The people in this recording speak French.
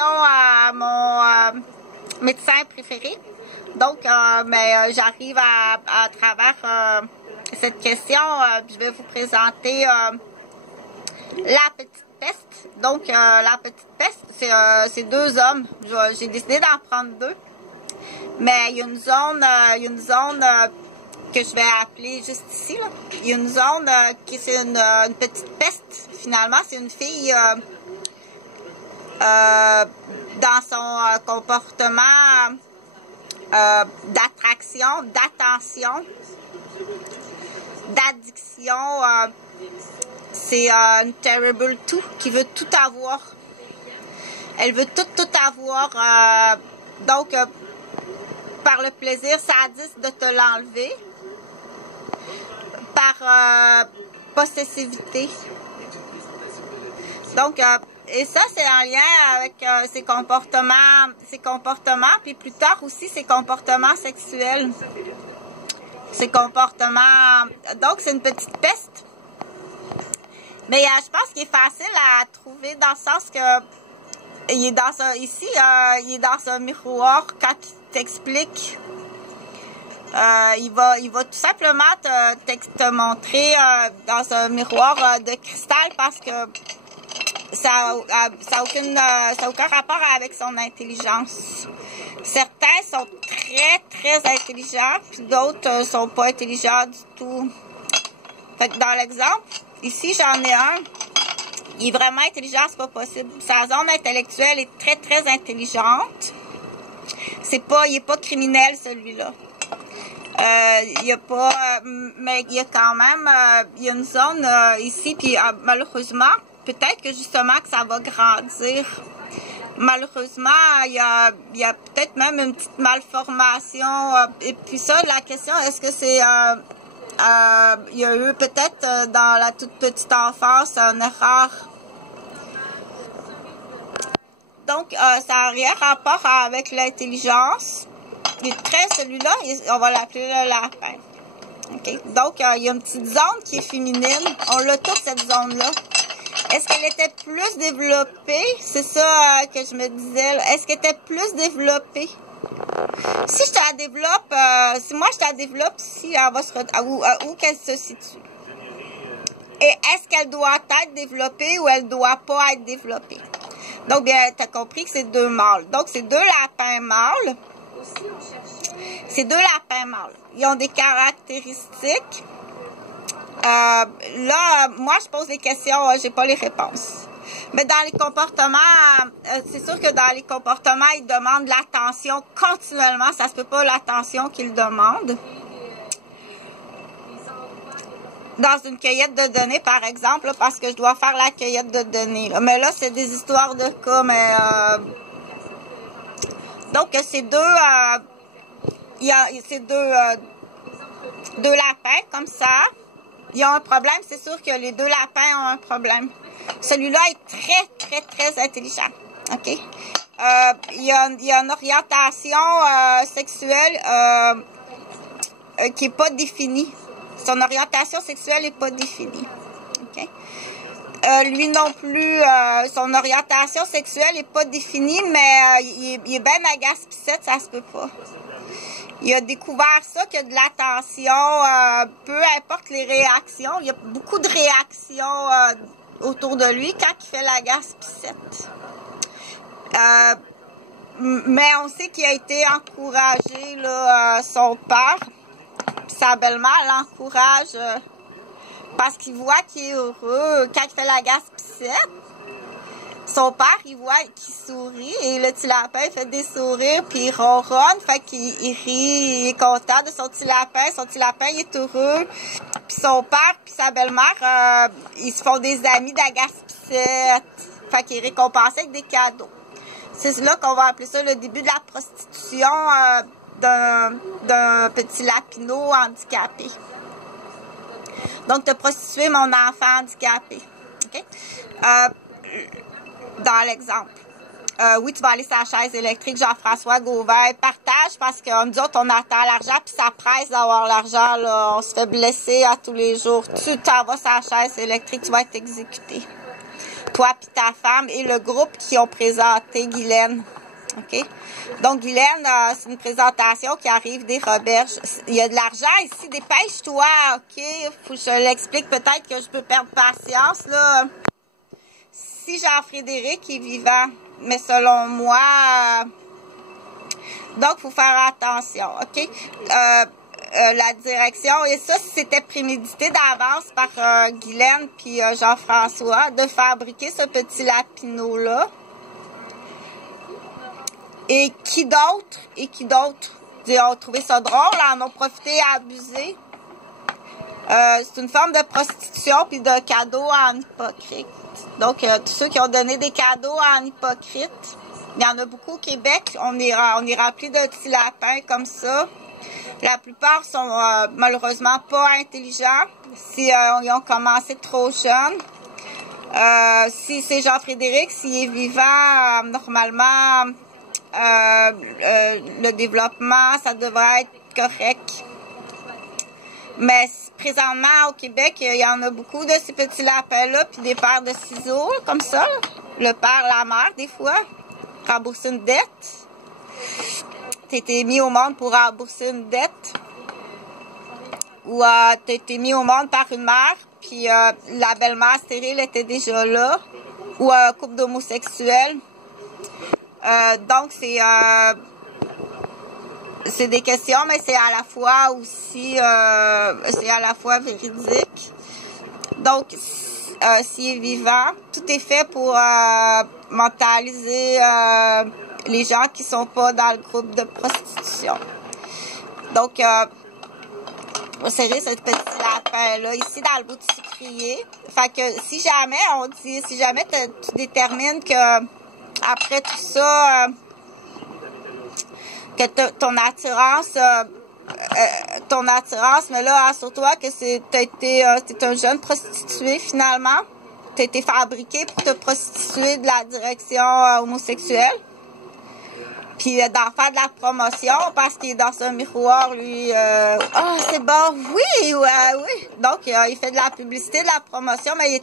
question à mon médecin préféré. Donc, j'arrive à travers cette question, je vais vous présenter la petite peste. Donc, la petite peste, c'est deux hommes. J'ai décidé d'en prendre deux. Mais il y a une zone que je vais appeler juste ici, là. Il y a une zone qui c'est une petite peste. Finalement, c'est une fille dans son comportement d'attraction, d'attention, d'addiction. C'est une terrible two qui veut tout avoir. Elle veut tout avoir. Donc, par le plaisir sadiste de te l'enlever. Par possessivité. Donc, et ça, c'est en lien avec ses comportements, puis plus tard aussi ses comportements sexuels. Ses comportements. Donc, c'est une petite peste. Mais je pense qu'il est facile à trouver dans le sens que il est dans il est dans un miroir quand il t'explique. Il va tout simplement te montrer dans un miroir de cristal parce que ça a aucun rapport avec son intelligence. Certains sont très intelligents, puis d'autres sont pas intelligents du tout. Fait que dans l'exemple, ici j'en ai un. Il est vraiment intelligent, c'est pas possible. Sa zone intellectuelle est très intelligente. Il est pas criminel celui-là. Il y a pas, mais il y a quand même, il y a une zone ici, puis malheureusement, peut-être que justement que ça va grandir. Malheureusement, il y a peut-être même une petite malformation. Et puis ça, la question, est-ce que c'est, il y a eu peut-être dans la toute petite enfance une erreur. Donc, ça n'a rien rapport avec l'intelligence. Celui-là, on va l'appeler le lapin. Okay? Donc, il y a une petite zone qui est féminine. On l'a toute, cette zone-là. Est-ce qu'elle était plus développée? C'est ça que je me disais. Est-ce qu'elle était plus développée? Si je te la développe, si moi je te la développe ici, elle va se où qu'elle se situe? Et est-ce qu'elle doit être développée ou elle doit pas être développée? Donc, bien, tu as compris que c'est deux mâles. Donc, c'est deux lapins mâles. Ces deux lapins mâles, ils ont des caractéristiques. Là, moi, je pose des questions, j'ai pas les réponses. Mais dans les comportements, c'est sûr que dans les comportements, ils demandent l'attention continuellement. Ça se peut pas l'attention qu'ils demandent. Dans une cueillette de données, par exemple, là, parce que je dois faire la cueillette de données. Là. Mais là, c'est des histoires de cas, mais... Donc, ces deux... il y a ces deux lapins, comme ça. Ils ont un problème. C'est sûr que les deux lapins ont un problème. Celui-là est très intelligent. OK? Il y a une orientation sexuelle qui n'est pas définie. Son orientation sexuelle n'est pas définie. OK? Lui non plus, son orientation sexuelle n'est pas définie, mais il est bien à gaspissette, ça se peut pas. Il a découvert ça, qu'il y a de l'attention, peu importe les réactions. Il y a beaucoup de réactions autour de lui quand il fait la gaspissette. Mais on sait qu'il a été encouragé, là, son père, sa belle-mère l'encourage parce qu'il voit qu'il est heureux quand il fait la gaspissette. Son père, il voit qu'il sourit et le petit lapin fait des sourires puis il ronronne, fait qu'il rit, il est content de son petit lapin. Son petit lapin, il est heureux. Puis son père puis sa belle-mère, ils se font des amis de la gaspissette. Fait qu'il est récompensé avec des cadeaux. C'est là qu'on va appeler ça le début de la prostitution d'un petit lapineau handicapé. Donc, de prostituer mon enfant handicapé. OK? Dans l'exemple. Oui, tu vas aller sur la chaise électrique Jean-François Gauvin. Partage parce que nous autres, on attend l'argent puis ça presse d'avoir l'argent. Là. On se fait blesser à tous les jours. Tu t'en vas sur la chaise électrique, tu vas être exécuté. toi puis ta femme et le groupe qui ont présenté Guylaine. OK? Donc, Guylaine, c'est une présentation qui arrive des Roberges. Il y a de l'argent ici, dépêche-toi, OK? Faut que je l'explique, peut-être que je peux perdre patience, là. Si Jean-Frédéric est vivant, mais selon moi, donc, il faut faire attention, OK? La direction, et ça, c'était prémédité d'avance par Guylaine puis Jean-François, de fabriquer ce petit lapinot-là. Et qui d'autre ont trouvé ça drôle, en ont profité et abusé. C'est une forme de prostitution puis de cadeaux en hypocrite. Donc, tous ceux qui ont donné des cadeaux en hypocrite, il y en a beaucoup au Québec. On est rempli de petits lapins comme ça. La plupart sont malheureusement pas intelligents. Si ils ont commencé trop jeunes. Si c'est Jean-Frédéric, s'il est vivant, normalement, le développement, ça devrait être correct. Mais présentement, au Québec, il y en a beaucoup de ces petits lapins-là, puis des paires de ciseaux, comme ça. Le père, la mère, des fois, rembourser une dette. T'as été mis au monde pour rembourser une dette. Ou t'as été mis au monde par une mère, puis la belle-mère stérile était déjà là. Ou un couple d'homosexuels. Donc, c'est des questions, mais c'est à la fois aussi, c'est à la fois véridique. Donc, s'il est vivant, tout est fait pour mentaliser les gens qui sont pas dans le groupe de prostitution. Donc, on serrer ce petit lapin-là ici dans le bout du sucrier. Fait que si jamais tu détermines que après tout ça, que ton assurance, mais là, assure-toi que t'es un jeune prostitué finalement. T'as été fabriqué pour te prostituer de la direction homosexuelle. Puis d'en faire de la promotion parce qu'il est dans un miroir, lui. C'est bon, oui. Donc, il fait de la publicité, de la promotion, mais il est